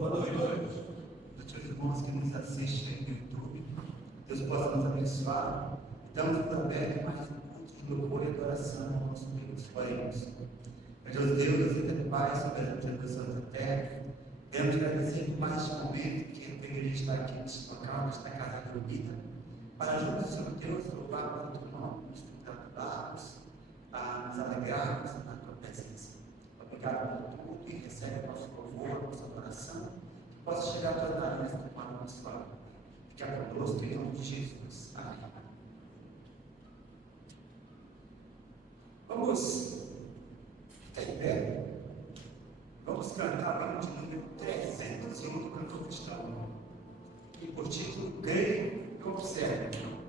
Boa noite. Os irmãos que nos assistem no YouTube, Deus possa nos abençoar. Estamos abertos mais cultos de louvor e adoração ao nosso Deus. Oremos. Meu Deus, eterno Pai, soberano Deus da terra, queremos agradecer por mais este momento que a igreja está aqui neste local, nesta casa reunida, para juntos, Senhor Deus, louvar o teu nome, nos cantarmos, a nos alegrarmos na tua presença. Obrigado por tudo e recebe o nosso louvor, a nossa adoração, que possa chegar a tua nariz com a nossa palavra. Fique conosco em nome de Jesus. Amém. Vamos ficar em pé. Vamos cantar o hino de número 301 do cantor cristão. E por título, Creio e Observo.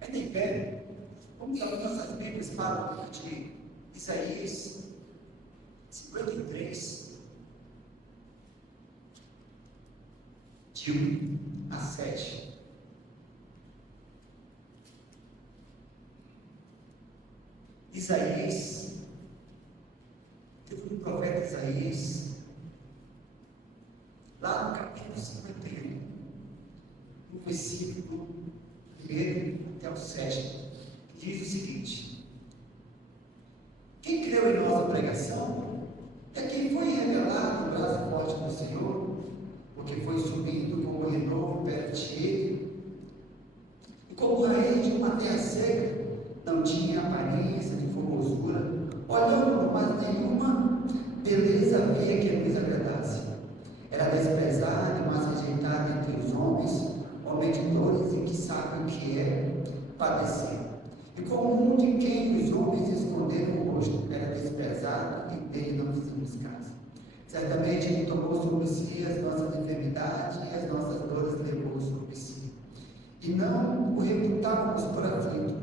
Ainda em pé, vamos abrir nossas Bíblias para o livro de Isaías 53, de 1 a 7. Isaías, livro do profeta Isaías, lá no capítulo 51, no versículo 1 até o 7, que diz o seguinte: Quem creu em nossa pregação, e a quem foi revelado o Ele tomou sobre si as nossas enfermidades e as nossas dores levou sobre si. E não o reputávamos por aflito.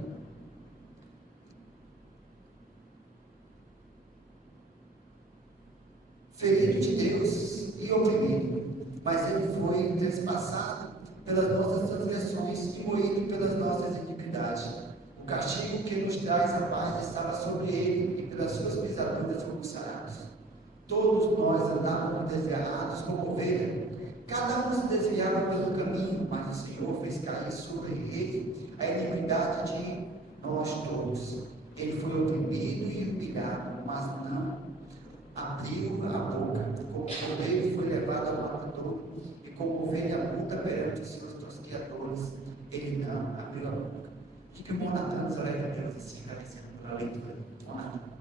Ferido de Deus e oprimido, mas ele foi trespassado pelas nossas transgressões e moído pelas nossas iniquidades. O castigo que nos traz a paz estava sobre ele, e pelas suas pisaduras fomos sarados. Todos nós andávamos desgarrados como ovelha, cada um se desviava pelo caminho, mas o Senhor fez cair sobre ele a iniquidade de nós todos. Ele foi oprimido e humilhado, mas não abriu a boca. Como cordeiro foi levado ao matador, e como ovelha muda perante os seus tosqueadores, ele não abriu a boca. O que o irmão Natan nos leva a Deus assim, agradecendo pela leitura? Irmão Natan.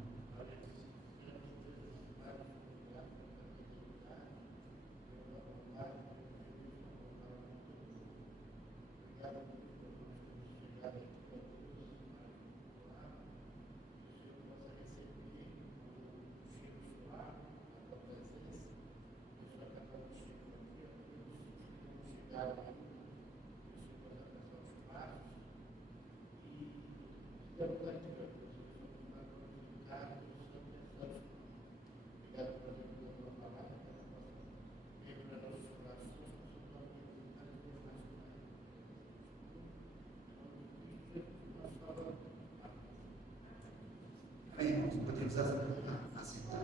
Podemos aceitar.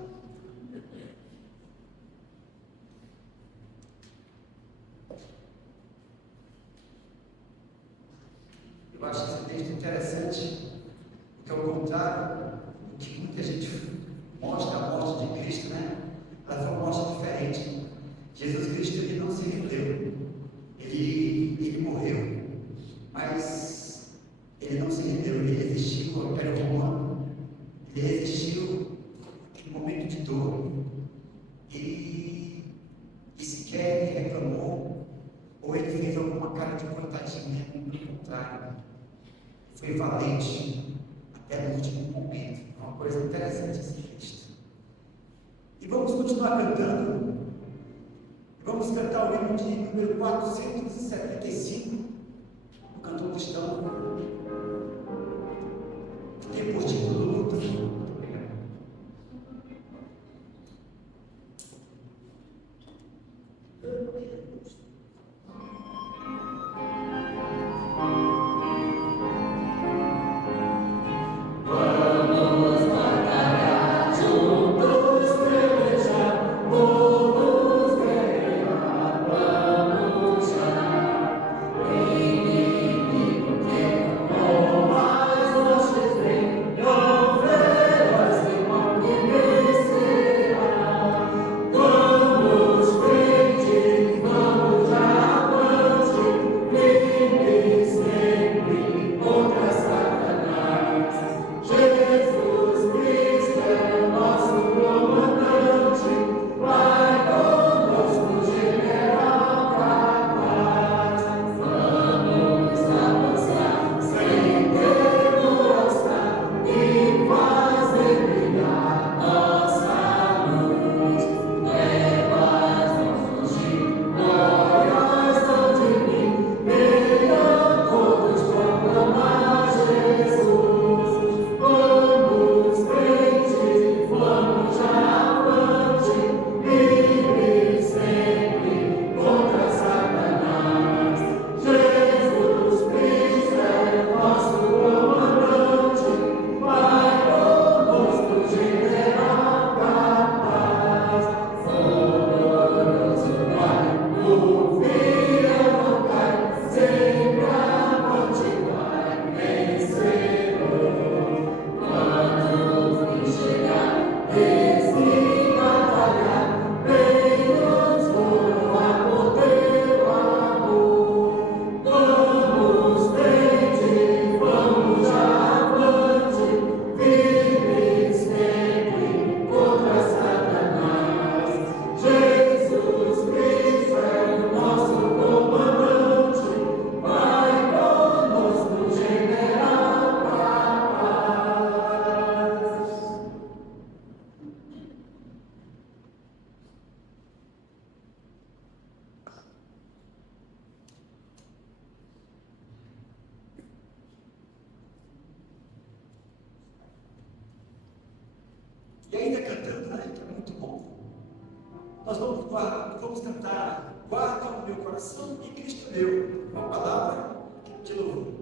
Eu acho esse texto interessante, porque ao contrário do que muita gente mostra a morte de Cristo, né? Ela foi uma morte diferente. Jesus Cristo ele não se rendeu, ele morreu, mas ele não se rendeu, ele resistiu ao Império Romano. Ele resistiu em um momento de dor e sequer ele reclamou ou ele fez alguma cara de coitadinha, pelo contrário, foi valente até o último momento. É uma coisa interessante esse texto. E vamos continuar cantando. Vamos cantar o hino de número 475 do cantor cristão. Tem por título luta. Vamos E ainda cantando, né? Que é muito bom. Nós vamos cantar, guarda o meu coração e Cristo meu. Uma palavra de louvor.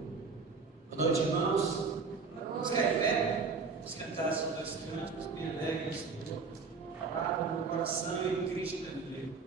Boa noite, irmãos. Vamos ficar em pé? Vamos cantar esses dois cânticos bem alegres, Senhor. Guarda o meu coração e Cristo meu.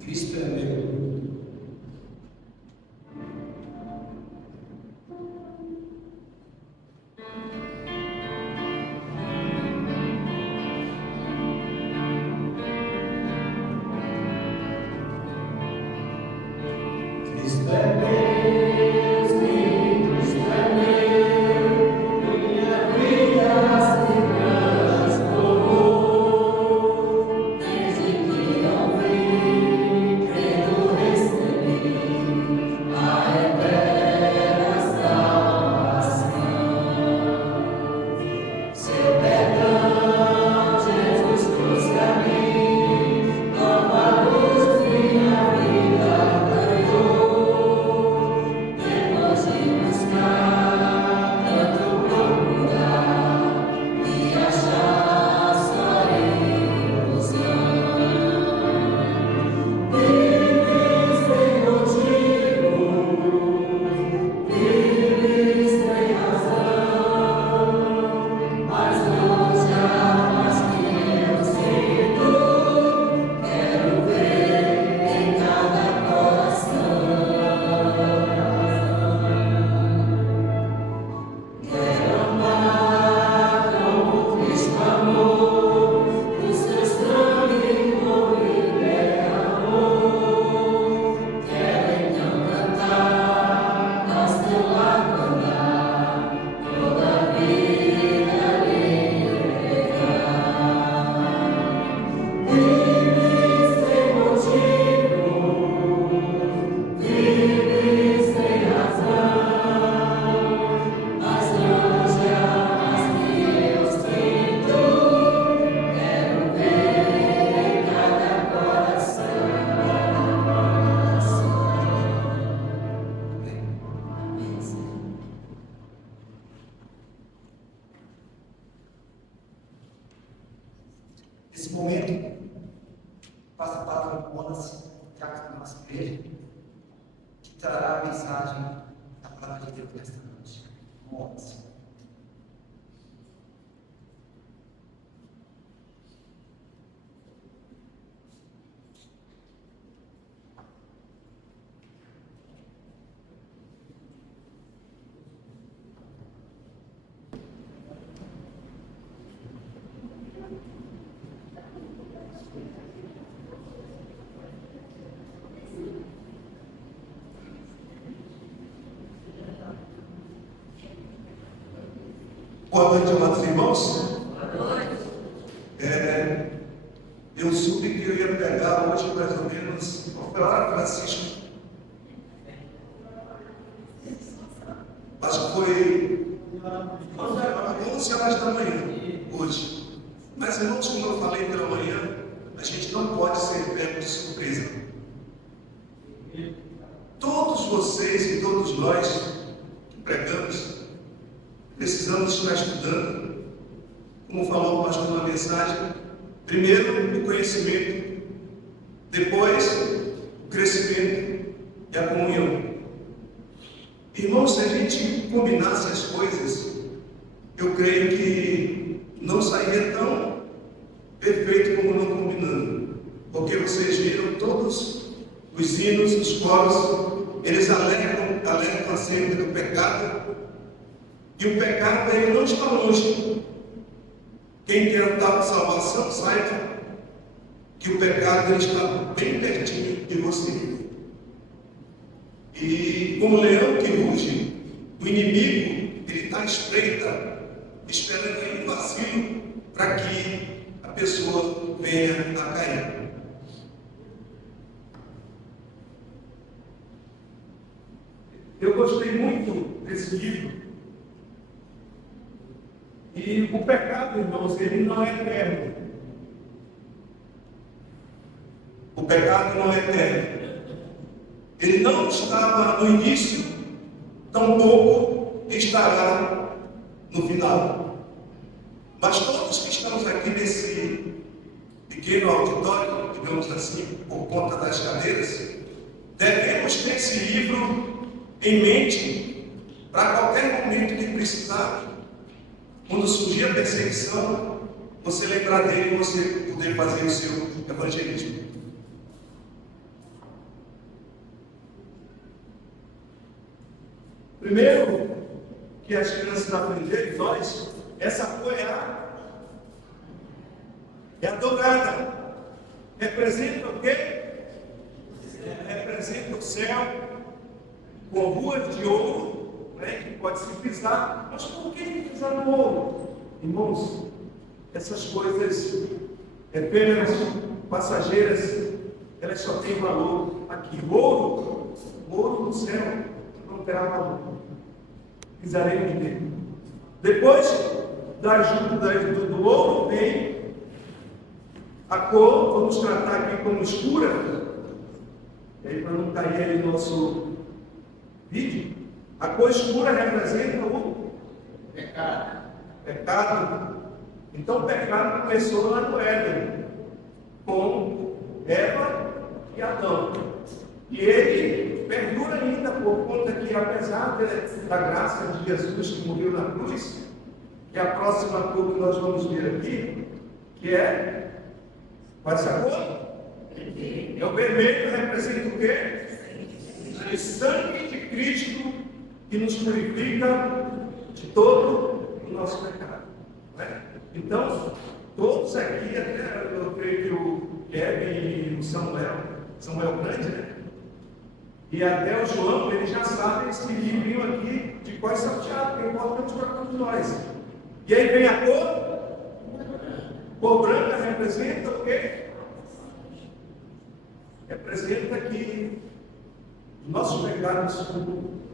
Cristo é meu. Cristo é Deus, Cristo é meu, minha vida se transformou, desde que ouvi, credo recebi a eterna salvação. Seu perdão, Jesus trouxe a mim, nova luz minha vida ganhou. Depois de buscar, tanto procurar e achar só ilusão. Vives sem motivo, vives sem razão, mas longe a paz que eu sinto, quero ver em cada coração. Quero amar como Cristo amou, o seu sangue por mim derramou. Quero então cantar, ao seu lado andar, toda a vida lhe entregar. Vives sem motivo, vives sem razão, mas longe a paz que eu sinto, quero ver em cada coração. Amém, Senhor. Nesse momento, passa a palavra para o Monas, mensagem da palavra de Deus nesta noite. Morte. Boa noite, amados irmãos. Eu soube que eu ia pegar hoje mais ou menos, qual foi a hora, Francisco? Acho que foi 11 horas da manhã, hoje. Mas, irmãos, como eu falei pela manhã, a gente não pode ser pego de surpresa. Todos vocês e todos nós que pregamos, precisamos estar estudando, como falou o pastor na mensagem, primeiro o conhecimento, depois o crescimento e a comunhão. Irmãos, se a gente combinasse as coisas, eu creio que não sairia tão perfeito como não combinando, porque vocês viram todos os hinos, os coros, eles alertam acerca do pecado. E o pecado ele não está longe. Quem quer dar salvação, saiba que o pecado ele está bem pertinho de você. E como leão que ruge, o inimigo ele está à espreita, esperando aí um vacilo para que a pessoa venha a cair. Eu gostei muito desse livro. E o pecado, irmãos, ele não é eterno. O pecado não é eterno. Ele não estava no início, tampouco estará no final. Mas todos que estamos aqui nesse pequeno auditório, digamos assim, por conta das cadeiras, devemos ter esse livro em mente para qualquer momento que precisar. Quando surgir a perseguição, você lembrar dele e você poder fazer o seu evangelismo. Primeiro, que as crianças aprenderam, nós, essa cor é a dourada. Representa o quê? Representa o céu, com ruas de ouro, que pode se pisar. Mas por que pisar no ouro? Irmãos, essas coisas apenas passageiras, elas só têm valor aqui. O ouro no céu não terá valor. Pisaremos nele. Depois do ouro vem a cor, vamos tratar aqui como escura, e aí para não cair aí no nosso vídeo. A cor escura representa o pecado. Então o pecado começou lá no Éden, com Eva e Adão. E ele perdura ainda por conta que, apesar da graça de Jesus que morreu na cruz, que é a próxima cor que nós vamos ver aqui, que é, qual é essa cor? É o vermelho, representa o quê? O sangue de Cristo, que nos purifica de todo o nosso pecado. Não é? Então, todos aqui, até eu creio que o Kevin e o Samuel Grande, né? E até o João, eles já sabem esse livrinho aqui de qual é salteado, que é importante para todos nós. E aí vem a cor branca representa o quê? Representa que nossos pecados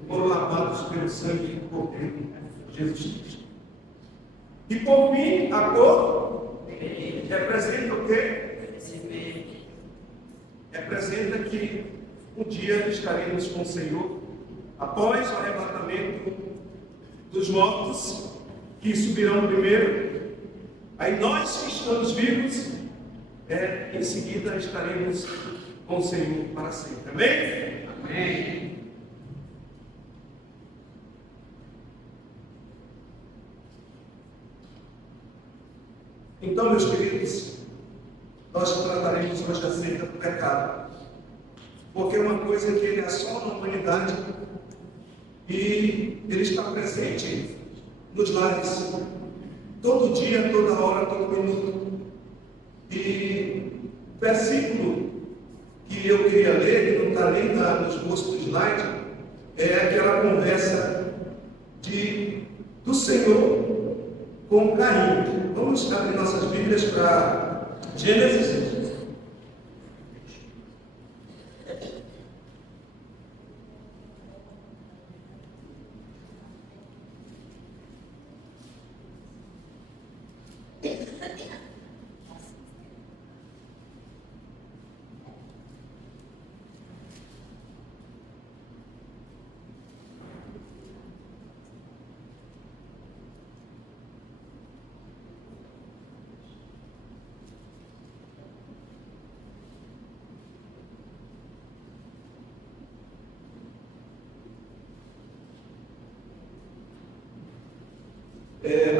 foram lavados pelo sangue do Cordeiro Jesus Cristo. E por fim, a cor representa o quê? Representa que um dia estaremos com o Senhor após o arrebatamento dos mortos que subirão primeiro. Aí nós que estamos vivos, em seguida estaremos com o Senhor para sempre. Amém? Amém. Então, meus queridos, nós trataremos hoje acerca do pecado, porque é uma coisa que ele assola a humanidade e ele está presente nos lares, todo dia, toda hora, todo minuto. E o versículo que eu queria ler, que não está nem nos postos do slide, é aquela conversa do Senhor com Caim. Vamos abrir nossas Bíblias para Gênesis.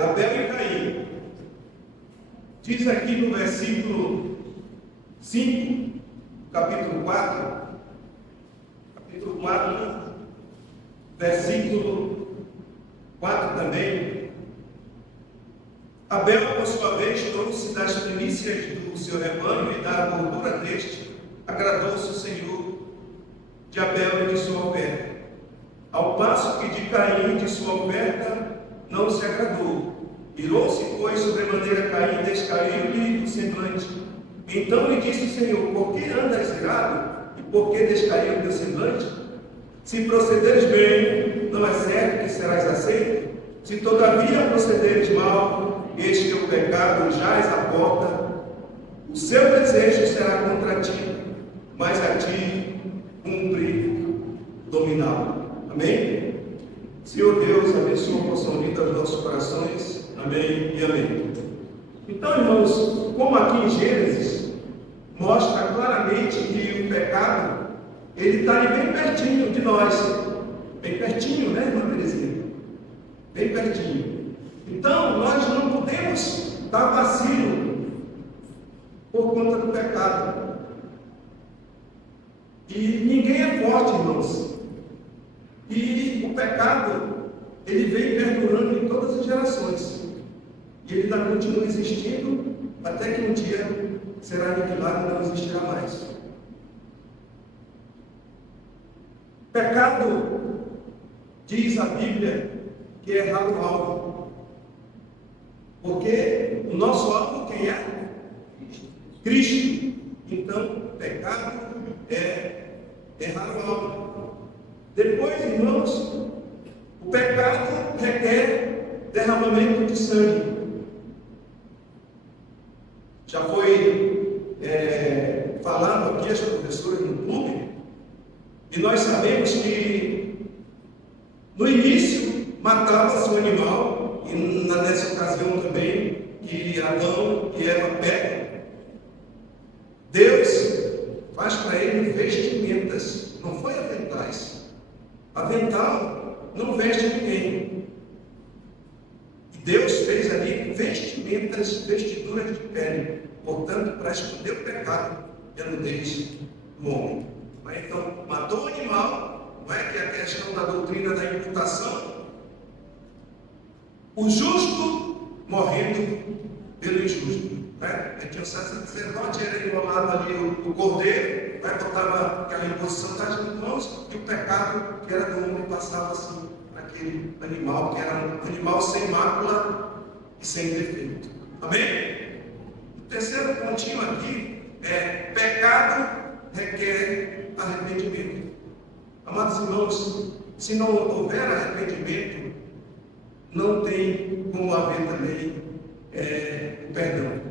Abel e Caim. Diz aqui no versículo 5, capítulo 4, versículo 4 também. Abel, por sua vez, trouxe das primícias do seu rebanho e da gordura deste, agradou-se o Senhor de Abel e de sua oferta, ao passo que de Caim e de sua oferta não se agradou. Irou-se, pois, sobremaneira Caim, descaiu-lhe o semblante. Então lhe disse o Senhor: por que andas irado? E por que descaiu o teu semblante? Se procederes bem, não é certo que serás aceito? Se todavia procederes mal, este teu pecado jaz à porta, o seu desejo será contra ti, mas a ti cumpre dominá-lo. Amém? Senhor Deus, abençoa a porção linda dos nossos corações. Amém e amém. Então, irmãos, como aqui em Gênesis, mostra claramente que o pecado, ele está ali bem pertinho de nós. Bem pertinho, né, irmã Terezinha? Bem pertinho. Então, nós não podemos dar vacilo por conta do pecado. E ninguém é forte, irmãos. E o pecado, ele vem perdurando em todas as gerações. E ele ainda continua existindo, até que um dia será aniquilado e não existirá mais. Pecado, diz a Bíblia, que é errar o alvo. Porque o nosso alvo quem é? Cristo. Então, pecado é errar o alvo. Depois, irmãos, o pecado requer derramamento de sangue. Já foi falado aqui, as professoras no clube, e nós sabemos que no início matava-se o animal, e nessa ocasião também, que Adão e Eva pecam, Deus faz para ele vestimentas, não foi aventais. Avental não veste ninguém. E Deus fez ali vestimentas, vestiduras de pele, portanto, para esconder o pecado e a nudez do homem. Mas então, matou o animal, não é que a questão da doutrina da imputação, o justo morrendo pelo injusto. Tinha o sacerdote, era enrolado ali o cordeiro, botava aquela imposição das mãos, e o pecado que era do homem passava assim, aquele animal, que era um animal sem mácula e sem defeito. Amém? O terceiro pontinho aqui é: pecado requer arrependimento. Amados irmãos, se não houver arrependimento, não tem como haver também o perdão.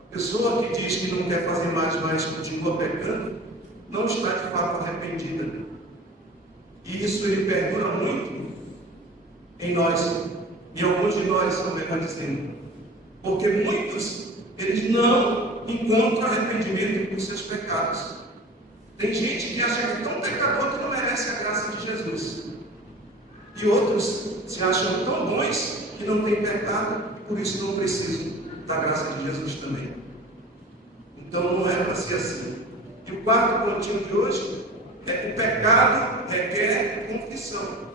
A pessoa que diz que não quer fazer mais, mas continua pecando, não está de fato arrependida. E isso ele perdura muito em nós, e alguns de nós estão dizendo. Porque muitos, eles não encontram arrependimento dos seus pecados. Tem gente que acha que é tão pecador que não merece a graça de Jesus. E outros se acham tão bons que não têm pecado por isso não preciso da graça de Jesus também. Então não é para ser assim. E o quarto pontinho de hoje é que o pecado requer confissão.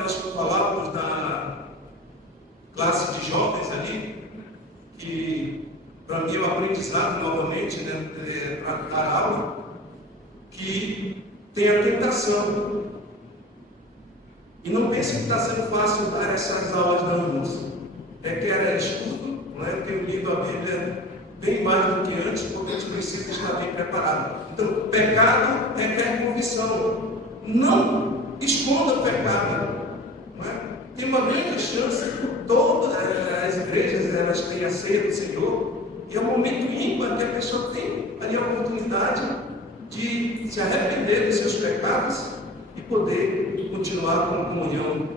Nós falávamos na classe de jovens ali, que para mim é um aprendizado novamente, para dar algo, que tem a tentação. E não pense que está sendo fácil dar essas aulas, não, irmãos. É que era estudo, eu tenho lido a Bíblia bem mais do que antes, porque a gente precisa estar bem preparado. Então, pecado requer confissão. Não esconda o pecado. Tem uma grande chance, todas as igrejas elas têm a ceia do Senhor, e é um momento ímpar que a pessoa tem ali a oportunidade de se arrepender dos seus pecados e poder continuar com a comunhão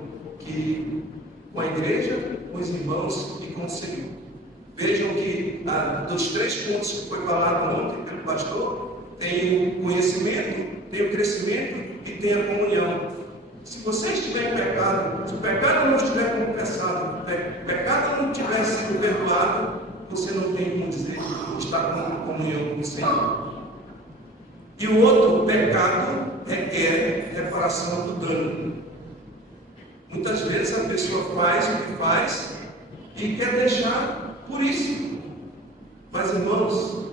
com a igreja, com os irmãos e com o Senhor. Vejam que dos 3 pontos que foi falado ontem pelo pastor, tem o conhecimento, tem o crescimento e tem a comunhão. Se você estiver em pecado, se o pecado não estiver confessado, se o pecado não tiver sido perdoado, você não tem como dizer que está com comunhão com o Senhor. E o outro, pecado requer reparação do dano. Muitas vezes a pessoa faz o que faz e quer deixar por isso. Mas, irmãos,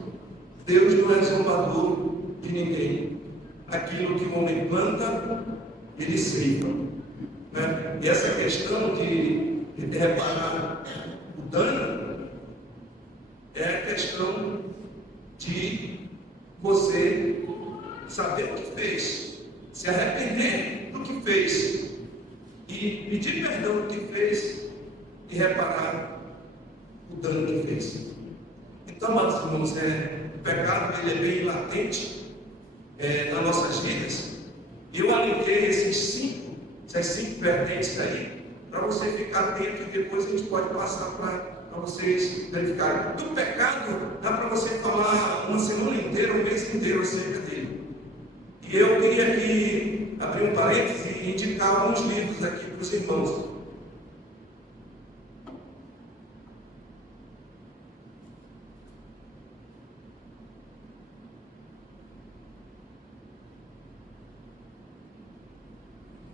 Deus não é zombador de ninguém. Aquilo que o homem planta, ele ceifa. E essa questão de reparar o dano é a questão de você saber o que fez, se arrepender do que fez e pedir perdão do que fez e reparar o dano que fez. Então, amados irmãos, o pecado ele é bem latente nas nossas vidas. Eu alinhei essas 5 vertentes aí, para você ficar atento e depois a gente pode passar para vocês verificarem. Do pecado, dá para você falar uma semana inteira, um mês inteiro acerca dele. E eu queria aqui abrir um parênteses e indicar alguns livros aqui para os irmãos.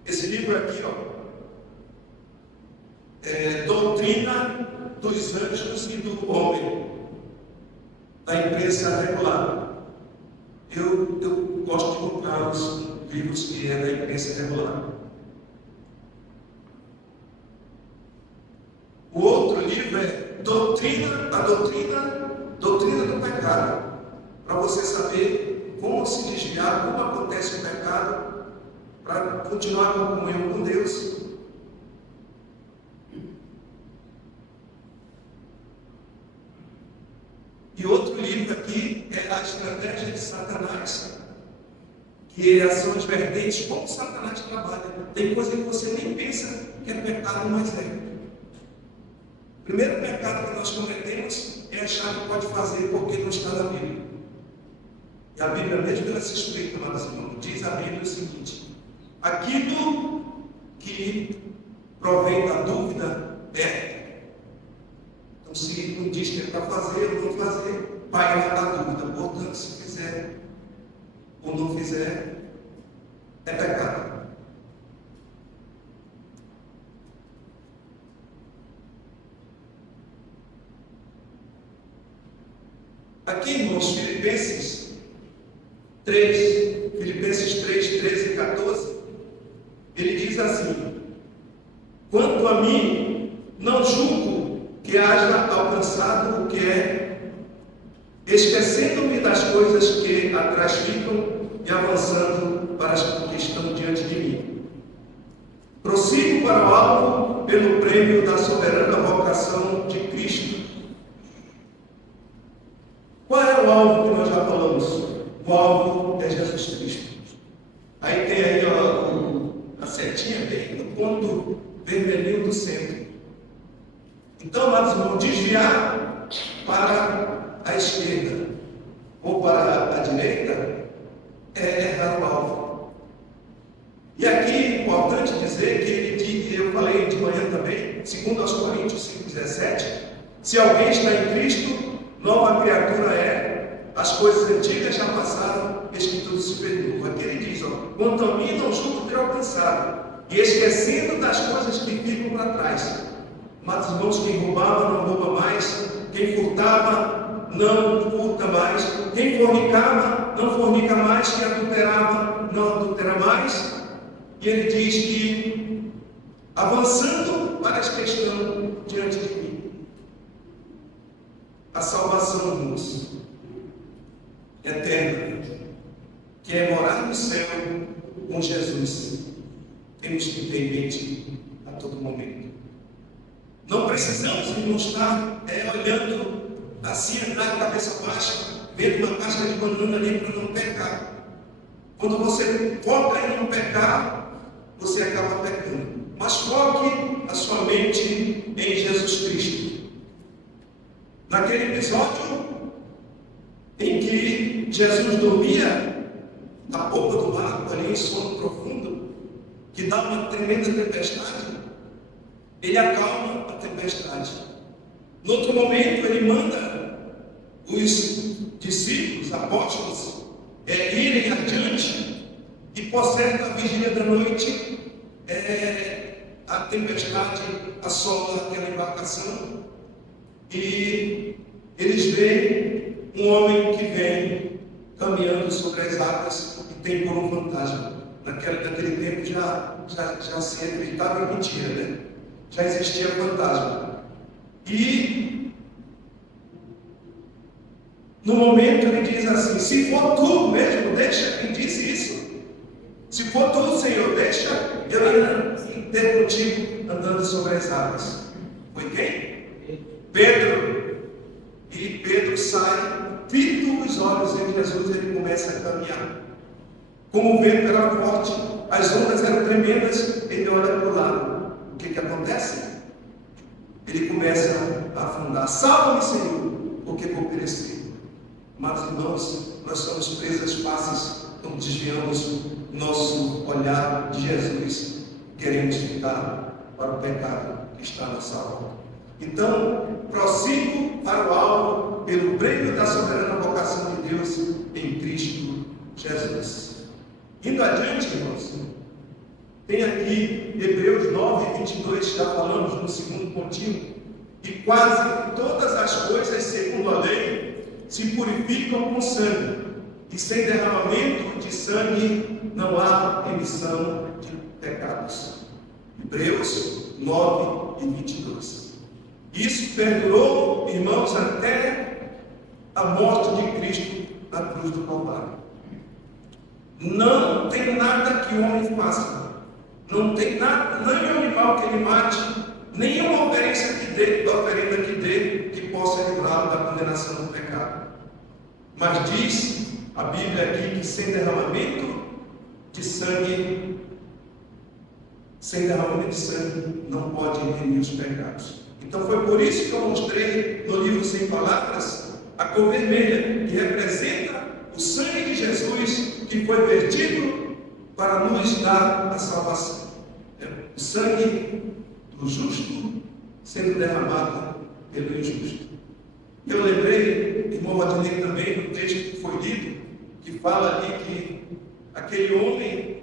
Esse livro aqui, é Doutrina dos Anjos e do Homem, da imprensa regular. Eu gosto de comprar os livros que é da imprensa regular. O outro livro é Doutrina do Pecado, para você saber como se desviar, como acontece o pecado, para continuar com a comunhão com Deus. E outro livro aqui é A Estratégia de Satanás, que são as vertentes como Satanás trabalha. Tem coisa que você nem pensa que é pecado, mas é. O primeiro pecado que nós cometemos é achar que pode fazer porque não está na Bíblia. E a Bíblia, mesmo ela se explica, amados irmãos, diz a Bíblia o seguinte: aquilo que provém da dúvida é. Então, se não diz que é para fazer ou não fazer, vai lá da dúvida. Portanto, se fizer ou não fizer, é pecado. Aqui, irmãos, Filipenses 3, 13 e 14, ele diz assim: quanto a mim, não julgo que haja alcançado o que é, esquecendo-me das coisas que atrás ficam e avançando para as que estão diante de mim. Prossigo para o alvo pelo prêmio da soberana vocação de Cristo. Qual é o alvo que nós já falamos? O alvo é Jesus Cristo. Aí tem aí a setinha bem no ponto vermelhinho do centro. Então, amados irmãos, desviar para a esquerda ou para a direita é errar o alvo. E aqui é importante dizer que eu falei de manhã também, segundo aos Coríntios 5,17, se alguém está em Cristo, nova criatura é, as coisas antigas já passaram, eis que tudo se fez novo. Aqui ele diz, quanto a mim não julgo ter alcançado, e esquecendo das coisas que ficam para trás. Mas irmãos, quem roubava não rouba mais, quem furtava não furta mais, quem fornicava não fornica mais, quem adulterava não adultera mais. E ele diz que, avançando para esta questão diante de mim, a salvação, irmãos, eterna, que é morar no céu com Jesus, temos que ter em mente a todo momento. Não precisamos, irmãos, estar olhando assim, andar de cabeça baixa, vendo uma casca de banana ali para não pecar. Quando você foca em não pecar, você acaba pecando. Mas foque a sua mente em Jesus Cristo. Naquele episódio em que Jesus dormia na polpa do barco, ali em sono profundo, que dá uma tremenda tempestade, ele acalma a tempestade. No outro momento, ele manda os discípulos, apóstolos, irem adiante, e por certa vigília da noite, a tempestade assola aquela embarcação, e eles veem um homem que vem caminhando sobre as águas e tem por um fantasma. Naquele tempo já se acreditava em mentira, né? Já existia fantasma. E no momento ele diz assim: se for tu mesmo, deixa. Quem disse isso? Se for tu, Senhor, deixa eu ir ter contigo andando sobre as águas. Foi quem? Pedro. E Pedro sai, fita os olhos em Jesus, e ele começa a caminhar. Como o vento era forte, as ondas eram tremendas, ele olha para o lado. O que acontece? Ele começa a afundar. Salva-me, Senhor, porque vou perecer. Mas, irmãos, nós somos presas fáceis, não desviamos nosso olhar de Jesus, queremos ficar para o pecado que está na nossa volta. Então, prossigo para o alvo, pelo prêmio da soberana vocação de Deus em Cristo Jesus. Indo adiante, irmãos, tem aqui Hebreus 9, 22, já falamos no segundo pontinho, e quase todas as coisas, segundo a lei, se purificam com sangue, e sem derramamento de sangue não há remissão de pecados. Hebreus 9 e 22. Isso perdurou, irmãos, até a morte de Cristo na cruz do Calvário. Não tem nada que o homem faça, não tem nada, nem o animal que ele mate, nenhuma oferenda que dê, que possa livrá-lo da condenação do pecado. Mas diz a Bíblia aqui que sem derramamento de sangue não pode remir os pecados. Então foi por isso que eu mostrei no livro Sem Palavras a cor vermelha, que representa o sangue de Jesus que foi vertido para nos dar a salvação. O sangue do justo sendo derramado pelo injusto. Eu lembrei, irmão Adnei, também no texto que foi lido, que fala ali que aquele homem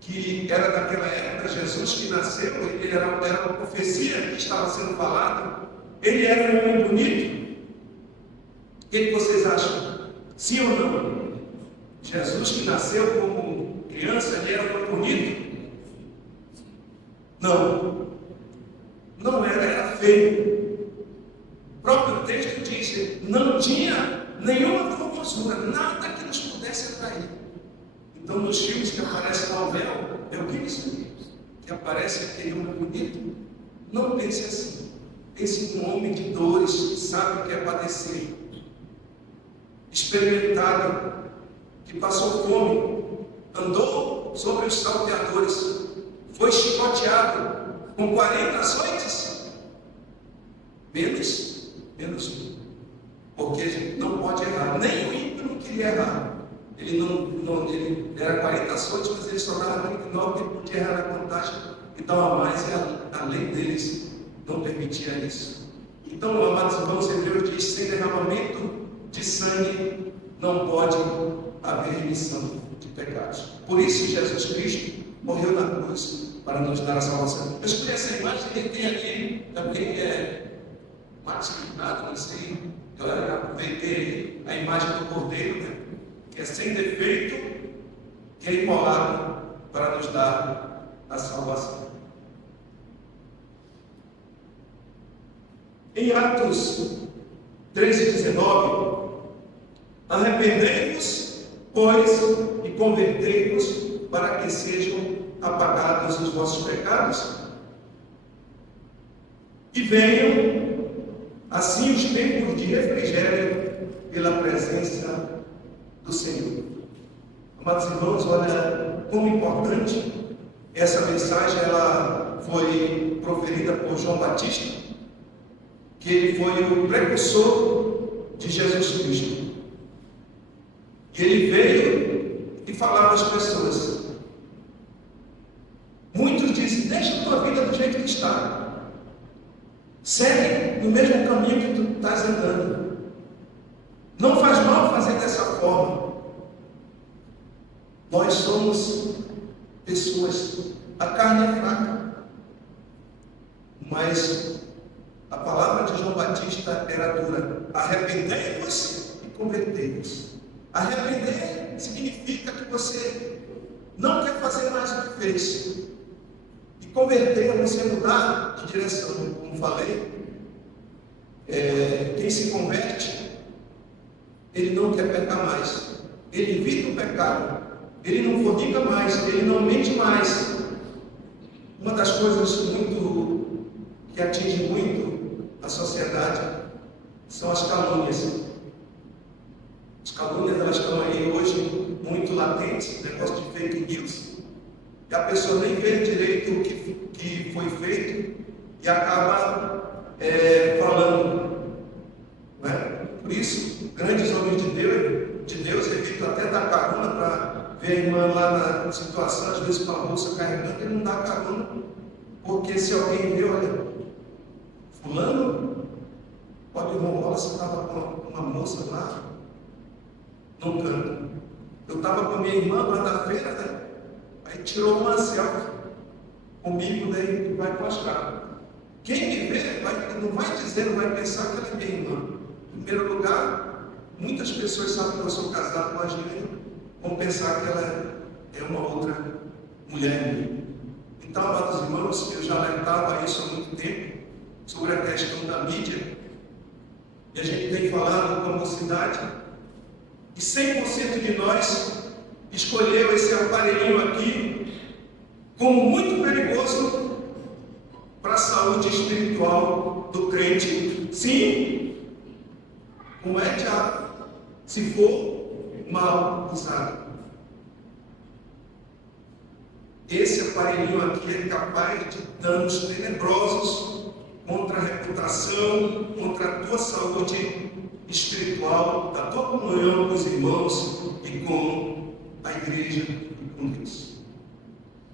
que era daquela época, Jesus que nasceu, ele era uma profecia que estava sendo falada, ele era um homem bonito. O que vocês acham? Sim ou não? Jesus que nasceu como criança, ele era um homem bonito? Não era feio. O próprio texto diz, não tinha nenhuma formosura, nada que nos pudesse atrair. Então, nos filmes que aparece lá o véu, é o que isso? Que aparece aquele homem bonito. Não pense assim. Pense em um homem de dores, que sabe o que é padecer, experimentado, que passou fome, andou sobre os salteadores, foi chicoteado com 40 açoites, menos um, porque a gente não pode errar, nem o ímpio não queria errar. Ele era 40 açoites, mas ele só dava 39, porque ele podia errar na contagem, então a mais é a lei deles não permitia isso. Então, amados irmãos, Hebreus diz: sem derramamento de sangue não pode haver remissão de pecados. Por isso, Jesus Cristo morreu na cruz para nos dar a salvação. Eu escolhi essa imagem que tem ali, também mais que nada, não sei. Eu aproveitei a imagem do Cordeiro, né? Que é sem defeito, que é imolado para nos dar a salvação. Em Atos 13:19, arrependei-vos, pois, e convertei-vos, para que sejam apagados os vossos pecados, e venham assim os tempos de refrigério pela presença do Senhor. Amados irmãos, olha como importante essa mensagem. Ela foi proferida por João Batista, que ele foi o precursor de Jesus Cristo. E ele veio e falava às pessoas. Muitos dizem: deixa a tua vida do jeito que está, segue no mesmo caminho que tu estás andando, não faz mal fazer dessa forma. Nós somos pessoas, a carne é fraca, mas a palavra de João Batista era dura: arrependei-vos e convertei-vos. Arrepender significa que você não quer fazer mais o que fez, e converter é você mudar de direção. Como falei, quem se converte, ele não quer pecar mais, ele evita o pecado, ele não fornica mais, ele não mente mais. Uma das coisas que atinge muito a sociedade são as calúnias. As calúnias, elas estão aí hoje muito latentes, negócio de fake news, e a pessoa nem vê direito o que foi feito e acaba falando, não é? Por isso, grandes homens de Deus evitam até dar carona para ver a irmã lá na situação, às vezes com a bolsa carregando, ele não dá carona, porque se alguém vê, olha, fulano, pode irmão, você estava com uma moça lá no canto. Eu estava com a minha irmã lá na feira, né? Aí tirou uma selfie comigo, daí e vai postar. Quem me vê não vai dizer, não vai pensar que ela é minha irmã. Em primeiro lugar, muitas pessoas sabem que eu sou casado com a Jane, vão pensar que ela é uma outra mulher minha. Então, amados irmãos, eu já alertava isso há muito tempo sobre a questão da mídia, e a gente tem falado com a mocidade, e 100% de nós escolheu esse aparelhinho aqui como muito perigoso para a saúde espiritual do crente. Sim, como é, Tiago? Se for mal usado. Esse aparelhinho aqui é capaz de danos tenebrosos contra a reputação, contra a tua saúde espiritual, da tua comunhão com os irmãos e com a igreja e com Deus.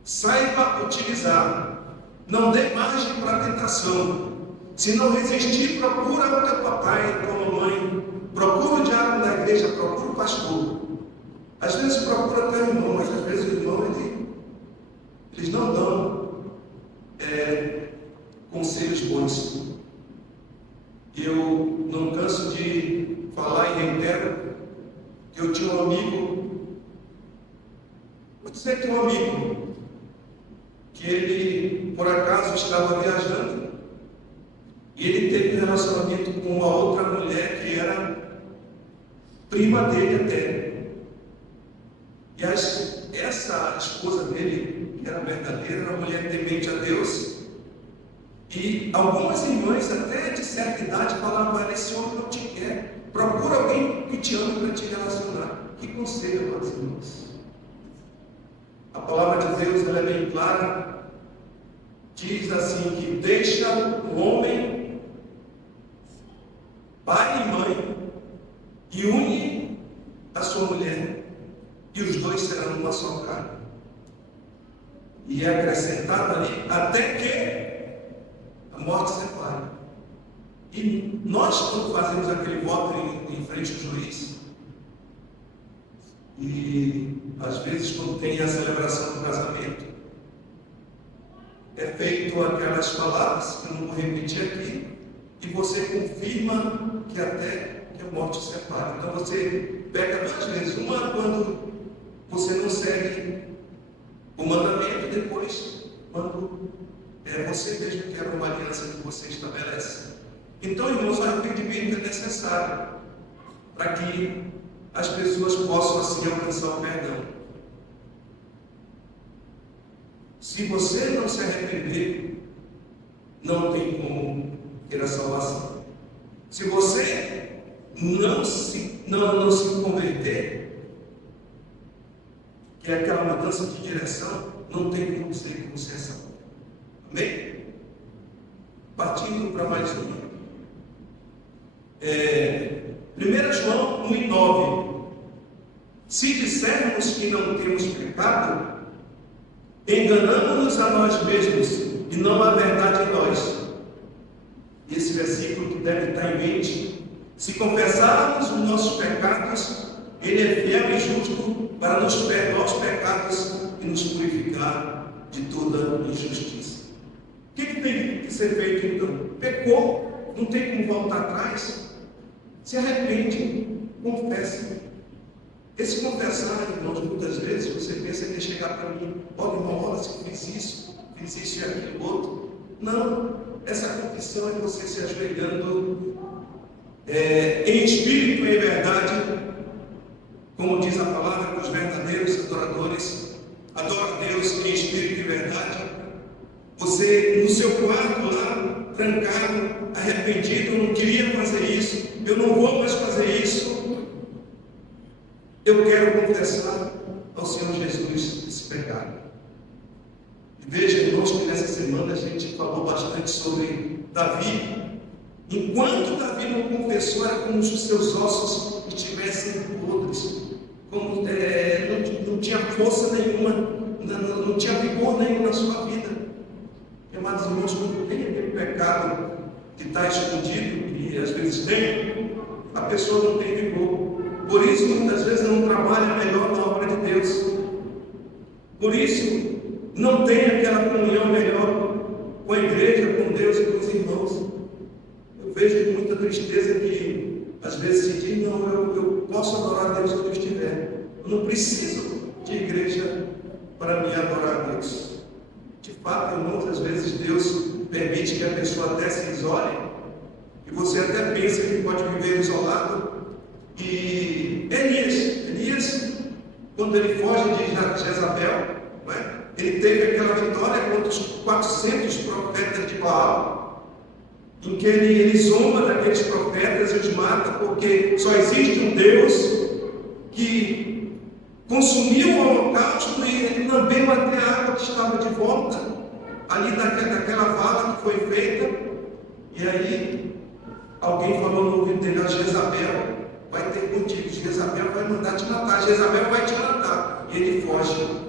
Saiba utilizar, não dê margem para a tentação. Se não resistir, procura o teu papai, a tua mamãe, procura o diácono da igreja, procura o pastor. Às vezes procura teu irmão, mas às vezes o irmão eles não dão conselhos bons. Eu não canso de falar e reitero que eu tinha um amigo, vou dizer que um amigo, que ele por acaso estava viajando e ele teve um relacionamento com uma outra mulher que era prima dele até. E essa esposa dele, que era verdadeira, era uma mulher temente a Deus. E algumas irmãs, até de certa idade, falavam: olha, esse homem não te quer, procura alguém que te ame para te relacionar. Que conselho, meus irmãos. A palavra de Deus, ela é bem clara, diz assim, que deixa o homem, pai e mãe, e une a sua mulher, e os dois serão uma só carne. E é acrescentado ali, até que a A morte separa. E nós, quando fazemos aquele voto em frente ao juiz, e às vezes quando tem a celebração do casamento, é feito aquelas palavras que eu não vou repetir aqui, e você confirma que até que a morte separa. Então você peca duas vezes. Uma quando você não segue o mandamento, e depois quando é você mesmo que quer uma aliança que você estabelece. Então, irmãos, o arrependimento é necessário para que as pessoas possam assim alcançar o perdão. Se você não se arrepender, não tem como ter a salvação. Se você não se converter, que é aquela mudança de direção, não tem como ser salvo. Amém? Partindo para mais uma. 1 João 1:9. Se dissermos que não temos pecado, enganamos-nos a nós mesmos e não há verdade em nós. Esse versículo que deve estar em mente. Se confessarmos os nossos pecados, Ele é fiel e justo para nos perdoar os pecados e nos purificar de toda injustiça. O que tem que ser feito então? Pecou, não tem como voltar atrás. Se arrepende, confesse. Esse confessar, irmãos, muitas vezes você pensa que é chegar para mim, olha, irmão, olha, se eu fiz isso e aquilo outro. Não, essa confissão é você se ajoelhando em espírito e em verdade, como diz a palavra, que os verdadeiros adoradores adoram a Deus em espírito e verdade. Você no seu quarto lá, trancado, arrependido, eu não queria fazer isso, eu não vou mais fazer isso. Eu quero confessar ao Senhor Jesus esse pecado. Veja, irmãos, que nessa semana a gente falou bastante sobre Davi. Enquanto Davi não confessou, era como se os seus ossos estivessem podres, como não tinha força nenhuma, não tinha vigor nenhum na sua vida. Amados irmãos, quando tem aquele pecado que está escondido, e às vezes tem, a pessoa não tem vigor. Por isso, muitas vezes, não trabalha melhor na obra de Deus. Por isso, não tem aquela comunhão melhor com a igreja, com Deus e com os irmãos. Eu vejo com muita tristeza que, às vezes, se diz, não, eu posso adorar a Deus onde eu estiver. Eu não preciso de igreja para me adorar a Deus. De fato, irmãos, às vezes Deus permite que a pessoa até se isole, e você até pensa que pode viver isolado. E Elias, quando ele foge de Jezabel, ele teve aquela vitória contra os 400 profetas de Baal, em que ele zomba daqueles profetas e os mata, porque só existe um Deus que consumiu o holocausto e ele lambeu até a água que estava de volta, ali daquela vala que foi feita. E aí, alguém falou no ouvido dele, a Jezabel vai ter contigo, Jezabel vai mandar te matar, Jezabel vai te matar. E ele foge.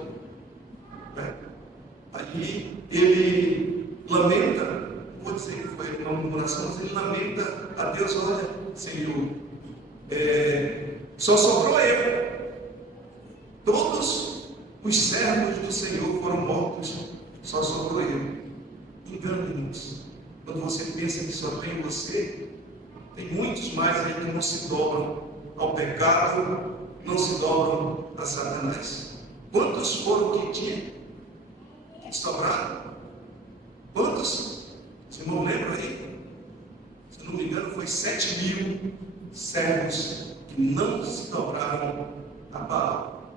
Aí ele lamenta, não vou dizer que foi uma murmuração, mas ele lamenta a Deus, olha, Senhor, só sobrou eu. Todos os servos do Senhor foram mortos, só sobrou eu. Engane-nos. Quando você pensa que só tem você, tem muitos mais aí que não se dobram ao pecado, não se dobram a Satanás. Quantos foram que tinha? Que sobraram? Quantos? Você não lembra aí? Se não me engano, foi 7.000 servos que não se dobraram a Baal.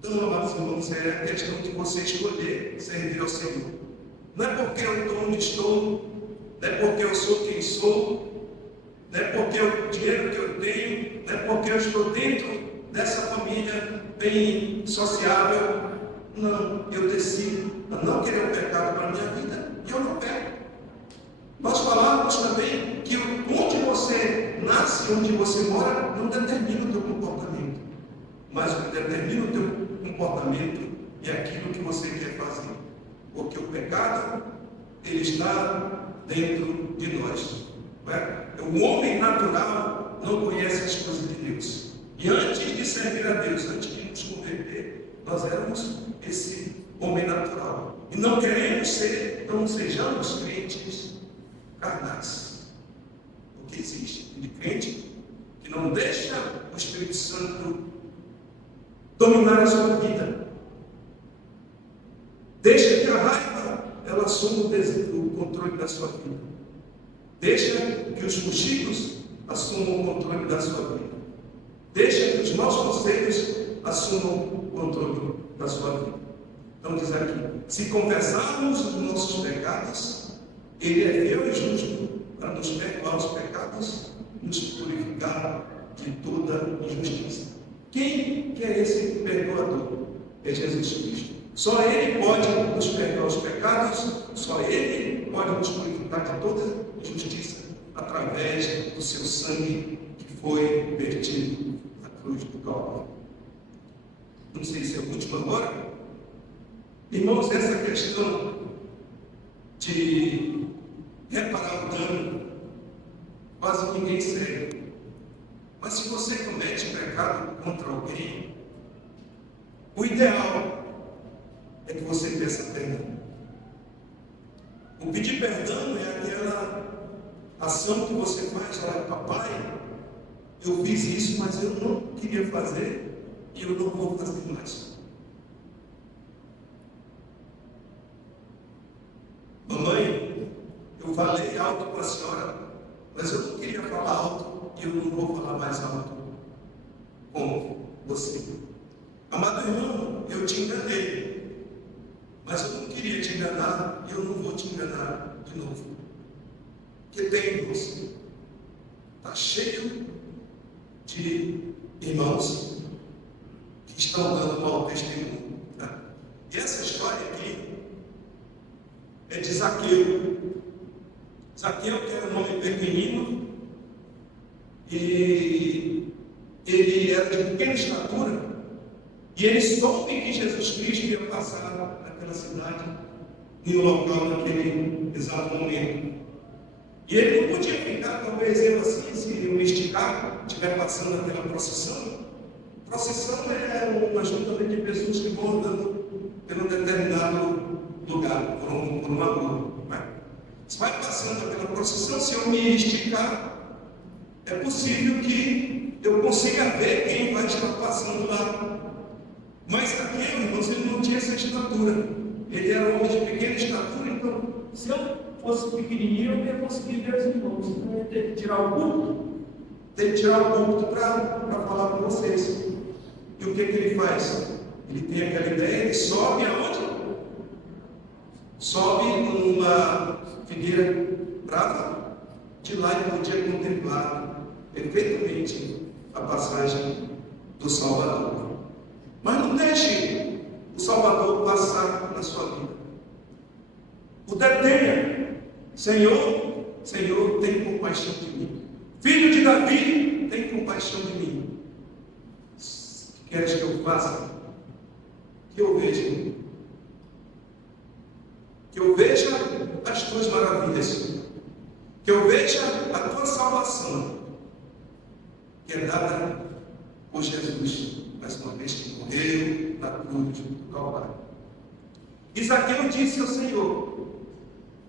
Então, amados irmãos, é a questão de você escolher servir ao Senhor. Não é porque eu estou onde estou, não é porque eu sou quem sou, não é porque o dinheiro que eu tenho, não é porque eu estou dentro dessa família bem sociável. Não, eu decido a não querer o pecado para a minha vida e eu não peco. Nós falávamos também que onde você nasce, onde você mora, não determina o teu comportamento, mas o que determina o teu comportamento é aquilo que você quer fazer, porque o pecado, ele está dentro de nós. Não é? O homem natural não conhece as coisas de Deus. E antes de servir a Deus, antes de nos converter, nós éramos esse homem natural. E não queremos ser, não sejamos crentes carnais. Porque existe de crente que não deixa o Espírito Santo dominar a sua vida. Deixa que a raiva ela assuma o controle da sua vida. Deixa que os fuxicos assumam o controle da sua vida. Deixa que os maus conselhos assumam o controle da sua vida. Então diz aqui, se confessarmos os nossos pecados, Ele é fiel e justo para nos perdoar os pecados e nos purificar de toda injustiça. Quem que é esse perdoador? É Jesus Cristo. Só Ele pode nos perdoar os pecados, só Ele pode nos purificar de toda injustiça, através do seu sangue que foi vertido na cruz do Calvário. Não sei se é o último agora. Irmãos, essa questão de reparar o dano, quase ninguém segue. Mas se você comete pecado contra alguém, o ideal é que você peça perdão. O pedir perdão é aquela ação que você faz, olha, papai, eu fiz isso, mas eu não queria fazer e eu não vou fazer mais. Mamãe, eu falei alto com a senhora, mas eu não queria falar alto e eu não vou falar mais alto com você. Amado irmão, eu te enganei, mas eu não queria te enganar e eu não vou te enganar de novo. Porque tem, irmãos, está cheio de irmãos que estão dando mau testemunho. Tá? E essa história aqui é de Zaqueu. Zaqueu, que era um homem pequenino, e ele era de pequena estatura, e ele soube que Jesus Cristo ia passar naquela cidade, em um local naquele exato momento. E ele não podia ficar, talvez eu assim, se eu esticar, estiver passando aquela procissão. Procissão é um ajuntamento de pessoas que vão andando por um determinado lugar, por uma rua. Se vai passando aquela procissão, se eu me esticar, é possível que eu consiga ver quem vai estar passando lá. Mas aquele, irmãos, ele não tinha essa estatura. Ele era um homem de pequena estatura, então, se eu fosse pequenininho, eu ia conseguir ver os irmãos. Então, eu ia ter que tirar o púlpito. Tem que tirar o púlpito para falar com vocês. E o que ele faz? Ele tem aquela ideia, ele sobe aonde? Sobe numa figueira brava, de lá ele podia contemplar perfeitamente a passagem do Salvador. Mas não deixe o Salvador passar na sua vida. O detenha. Senhor, Senhor, tem compaixão de mim. Filho de Davi, tem compaixão de mim. O que queres que eu faça? Que eu veja. Que eu veja as tuas maravilhas. Que eu veja a tua salvação, que é dada por Jesus, mais uma vez que morreu na cruz do Calvário. E Zaqueu disse ao Senhor,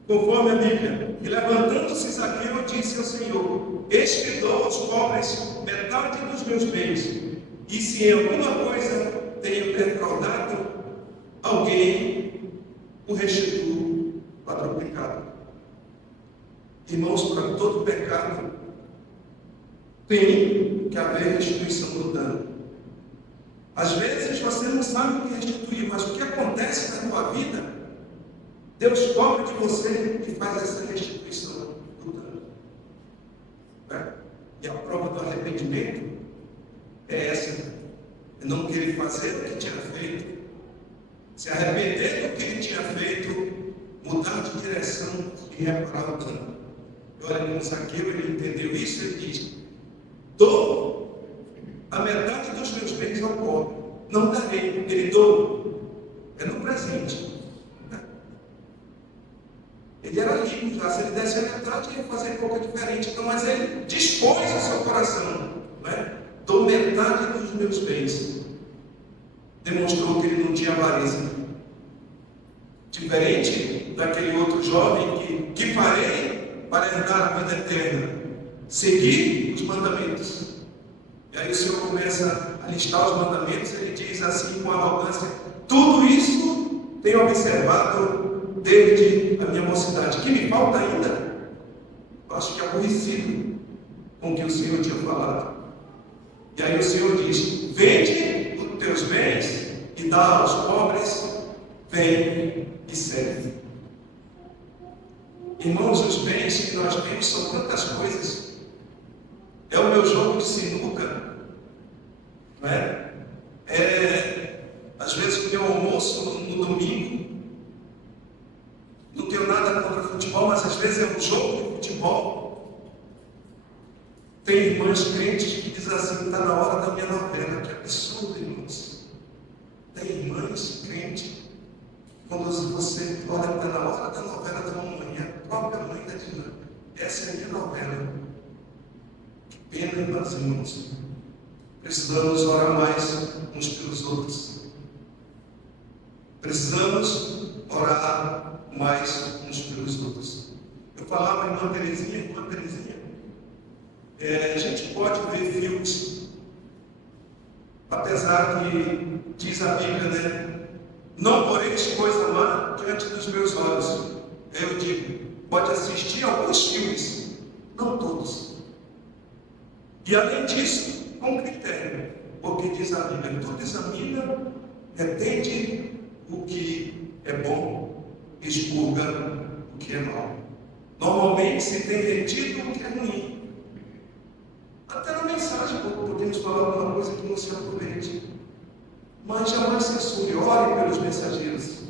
conforme a Bíblia, e levantando-se Zaqueu disse ao Senhor: eis que dou aos pobres metade dos meus bens, e se em alguma coisa tenho defraudado alguém, o restituo quadruplicado. Irmãos, para todo pecado tem que haver restituição do dano. Às vezes você não sabe o que restituir, mas o que acontece na tua vida, Deus cobra de você e faz essa restituição do dano. E a prova do arrependimento é essa: é não querer fazer o que tinha feito, se arrepender do que ele tinha feito, mudar de direção e reparar o dano. E olha, com Zaqueu, ele entendeu isso, ele diz: dou a metade dos meus bens ao pobre. Não darei, ele dou. É no presente. Ele era rico já, se ele desse a metade, ia fazer pouca diferente. Então, mas ele dispôs o seu coração, né? Dou metade dos meus bens. Demonstrou que ele não tinha avareza. Diferente daquele outro jovem que farei para herdar a vida eterna. Seguir os mandamentos. E aí o Senhor começa a listar os mandamentos, ele diz assim com arrogância: tudo isso tenho observado desde a minha mocidade. O que me falta ainda? Eu acho que é aborrecido com o que o Senhor tinha falado. E aí o Senhor diz: vende os teus bens e dá aos pobres, vem e serve. Irmãos, os bens que nós temos são tantas coisas. É o meu jogo de sinuca, não é? Às vezes o meu almoço no domingo. Não tenho nada contra futebol, mas às vezes é um jogo de futebol. Tem irmãs crentes que dizem assim: está na hora da minha novela. Que absurdo, irmãos. Tem irmãs crentes, quando você olha, está na hora da novela da mamãe, a própria mãe está dizendo: essa é a minha novela. Que pena, irmãos. Precisamos orar mais uns pelos outros. Precisamos orar mais uns pelos outros. Eu falava, irmã Terezinha, a gente pode ver filmes, apesar que diz a Bíblia, né? Não poreis coisa má diante dos meus olhos. Eu digo, pode assistir alguns filmes, não todos. E além disso, com critério, porque diz a Bíblia: tudo examina, retende o que é bom, expurga o que é mau. Normalmente se tem retido o que é ruim. Até na mensagem podemos falar alguma coisa que não se aproveite. Mas jamais censure, ore pelos mensageiros.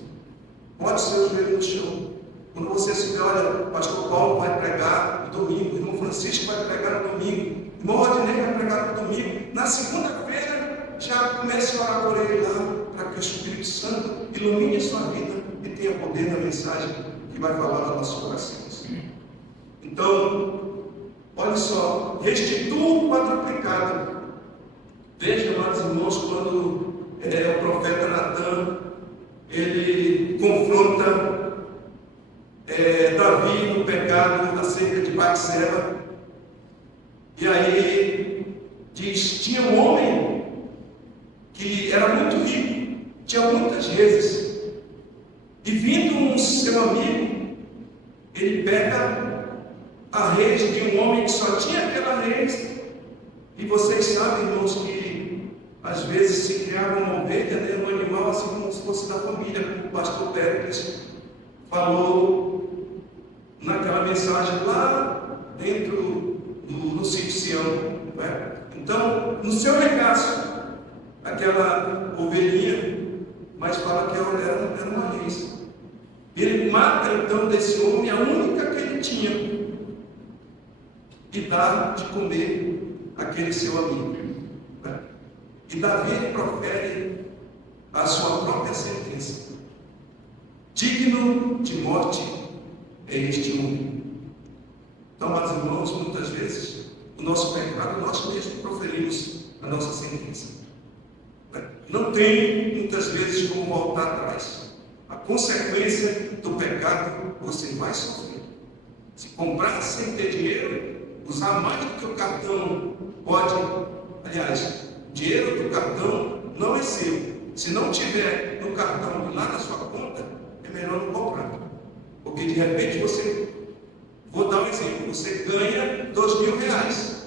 Bote seu joelho no chão. Quando você se vê, olha, o pastor Paulo vai pregar no domingo, o irmão Francisco vai pregar no domingo, o irmão Rodinei vai pregar no domingo. Na segunda-feira, já comece a orar por ele lá, para que o Espírito Santo ilumine a sua vida e tenha poder na mensagem que vai falar aos nossos corações. Então, olha só, restitua o quadruplicado. Veja, amados irmãos, quando o profeta Natan, ele confronta Davi no pecado acerca de Batseba. E aí diz: tinha um homem que era muito rico, tinha muitas reses, e vindo um seu amigo, ele pega a rede de um homem que só tinha aquela rede. E vocês sabem, irmãos, que às vezes se criava uma ovelha, né, um animal assim como se fosse da família, como o pastor Pérez falou naquela mensagem lá dentro do sítio Sião, né? Então, no seu regaço, aquela ovelhinha, mas fala que era uma res. Ele mata então desse homem a única que ele tinha e dá de comer aquele seu amigo, né? E Davi profere a sua própria sentença: digno de morte é este homem. Então, amados irmãos, muitas vezes o nosso pecado, nós mesmos proferimos a nossa sentença. Não tem muitas vezes como voltar atrás. A consequência do pecado você vai sofrer. Se comprar sem ter dinheiro, usar mais do que o cartão pode. Aliás, o dinheiro do cartão não é seu. Se não tiver no cartão e lá na sua conta, é melhor não comprar. Porque de repente você, vou dar um exemplo, você ganha R$2.000.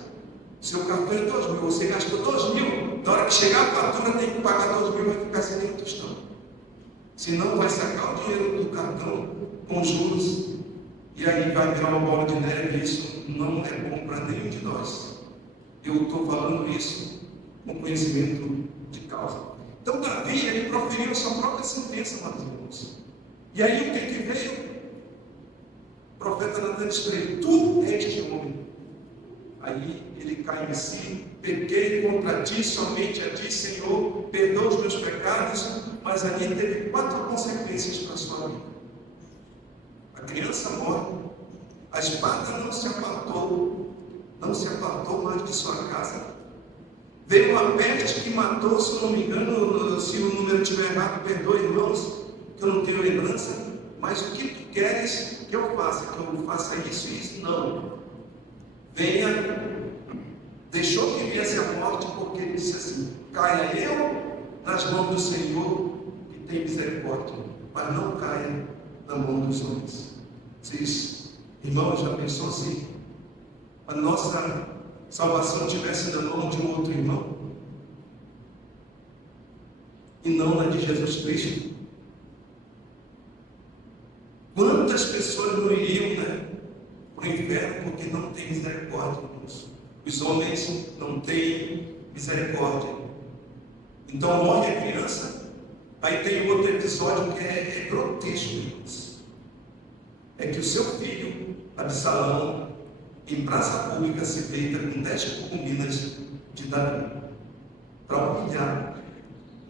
Seu cartão é 2.000, você gastou 2.000. Na hora que chegar a fatura, tem que pagar 2.000, vai ficar sem nenhum tostão. Senão vai sacar o dinheiro do cartão com juros. E aí vai virar uma bola de neve. Isso não é bom para nenhum de nós. Eu estou falando isso com conhecimento de causa. Então Davi, ele proferiu a sua própria sentença, meus irmãos. E aí o que veio? O profeta Natan disse para ele: tu és este homem. Aí ele cai em si: pequei contra ti, somente a ti, Senhor, perdoa os meus pecados. Mas ali teve 4 consequências para a sua vida. criança morre, a espada não se apartou mais de sua casa. Veio uma peste que matou, se eu não me engano, se o número estiver errado, perdoe, irmãos, que eu não tenho lembrança, mas o que tu queres que eu faça? Que eu faça isso e isso? Não. Venha, deixou que viesse a morte, porque ele disse assim: caia eu nas mãos do Senhor, que tem misericórdia, mas não caia na mão dos homens. Vocês, irmãos, já pensou se a nossa salvação estivesse na mão de um outro irmão e não na de Jesus Cristo? Quantas pessoas não iriam, para o inferno porque não tem misericórdia, irmãos? Os homens não têm misericórdia. Então morre a criança. Aí tem outro episódio que é grotesco, irmãos. É que o seu filho, Absalão, em praça pública se deita com 10 concubinas de Davi para humilhar.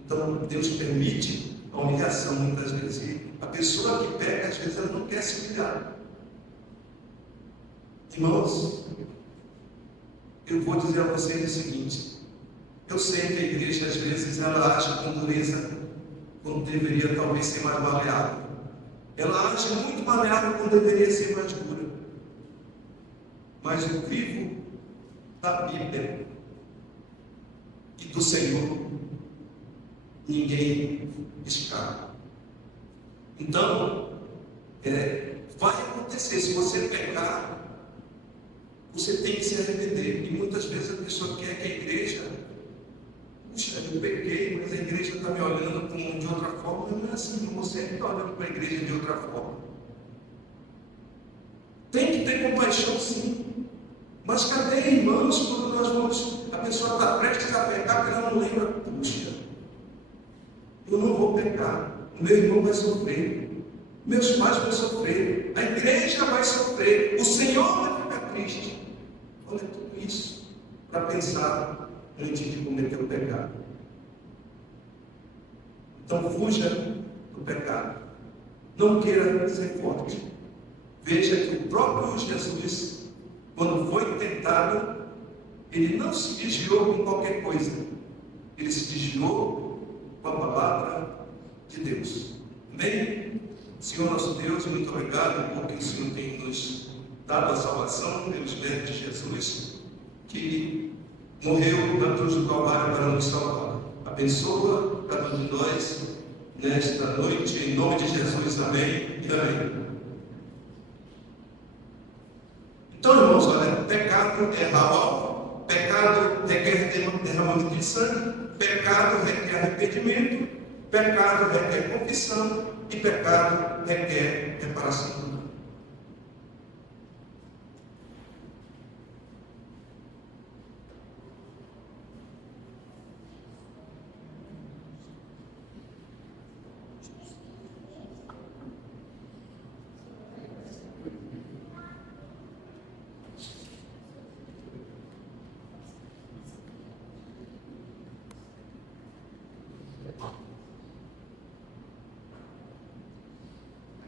Então Deus permite a humilhação muitas vezes. E a pessoa que peca, às vezes, ela não quer se humilhar. Irmãos, eu vou dizer a vocês o seguinte: eu sei que a igreja, às vezes, ela age com dureza quando deveria talvez ser mais maleável. Ela age muito maleável quando deveria ser mais dura. Mas o vivo da Bíblia e do Senhor, ninguém escapa. Então, vai acontecer. Se você pecar, você tem que se arrepender. E muitas vezes a pessoa quer que a igreja, puxa, eu pequei, mas a igreja está me olhando de outra forma. Não é assim, você está olhando para a igreja de outra forma. Tem que ter compaixão, sim. Mas cadê, irmãos, quando nós vamos, a pessoa está prestes a pecar, porque ela não lembra, puxa, eu não vou pecar, o meu irmão vai sofrer, meus pais vão sofrer, a igreja vai sofrer, o Senhor vai ficar triste. Olha tudo isso para pensar antes de cometer o pecado. Então fuja do pecado, não queira ser forte. Veja que o próprio Jesus, quando foi tentado, ele não se desviou com qualquer coisa, ele se desviou com a palavra de Deus. Amém? Senhor nosso Deus, muito obrigado porque o Senhor tem nos dado a salvação pelos méritos de Jesus, que morreu na cruz do Calvário para nos salvar. Abençoa cada um de nós nesta noite, em nome de Jesus. Amém e amém. Então, irmãos, olha, pecado é rabal, pecado requer derramamento de sangue, pecado requer arrependimento, pecado requer confissão e pecado requer reparação.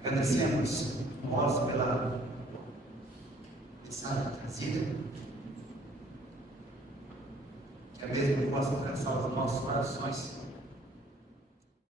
Agradecemos, irmãos, pela mensagem trazida, que a mesma possa alcançar os nossos corações.